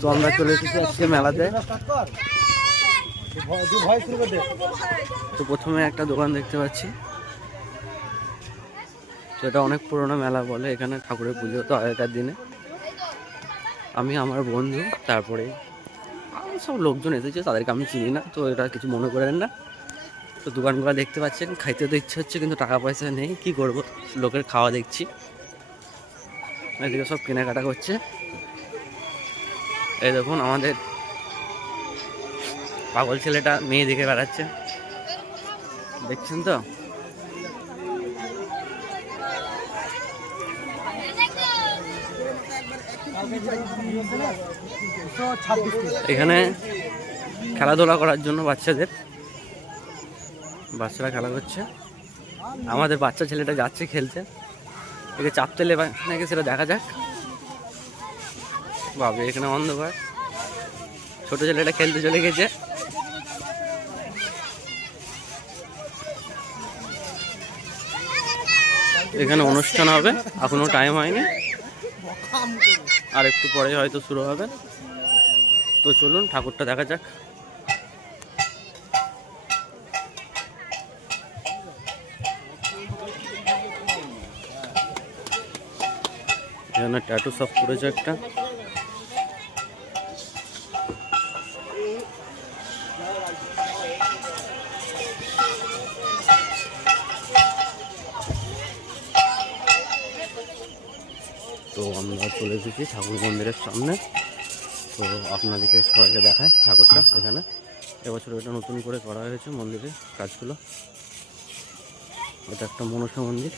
তো আমরা চলে এসেছি আজকে মেলাতে। তো প্রথমে একটা দোকান দেখতে পাচ্ছি, তো এটা অনেক পুরোনো মেলা বলে, এখানে ঠাকুরের পুজো হতো আগেকার দিনে। আমি, আমার বন্ধু, তারপরে সব লোকজন এসেছে, তাদেরকে আমি চিনি না, তো এটা কিছু মনে করেন না। তো দোকানগুলো দেখতে পাচ্ছেন, খাইতে তো ইচ্ছে হচ্ছে কিন্তু টাকা পয়সা নেই, কি করব, লোকের খাওয়া দেখছি। এদিকে সব কেনাকাটা করছে। এই দেখুন আমাদের পাগল ছেলেটা মেয়ে দেখে বেড়াচ্ছে, দেখছেন তো। এখানে খেলাধুলা করার জন্য বাচ্চারা খেলা করছে। আমাদের বাচ্চা ছেলেটা যাচ্ছে খেলতে, একে চাপতে লেবা নাকি সেটা দেখা যাক। বাবা এখানে অন্ধকার, ছোট ছেলেটা খেলতে চলে গেছে। এখানে অনুষ্ঠান হবে, এখনো টাইম হয়নি, আর একটু পরে হয়তো শুরু হবে। তো চলুন ঠাকুরটা দেখা যাক। এখানে ট্যাটু সব করেছে একটা। তো আমরা চলে এসেছি ঠাকুর মন্দিরের সামনে। তো আপনাদেরকে সবাইকে দেখায় ঠাকুরটা। এখানে এবছর এটা নতুন করে করা হয়েছে মন্দিরের কাজগুলো। এটা একটা মনসা মন্দির।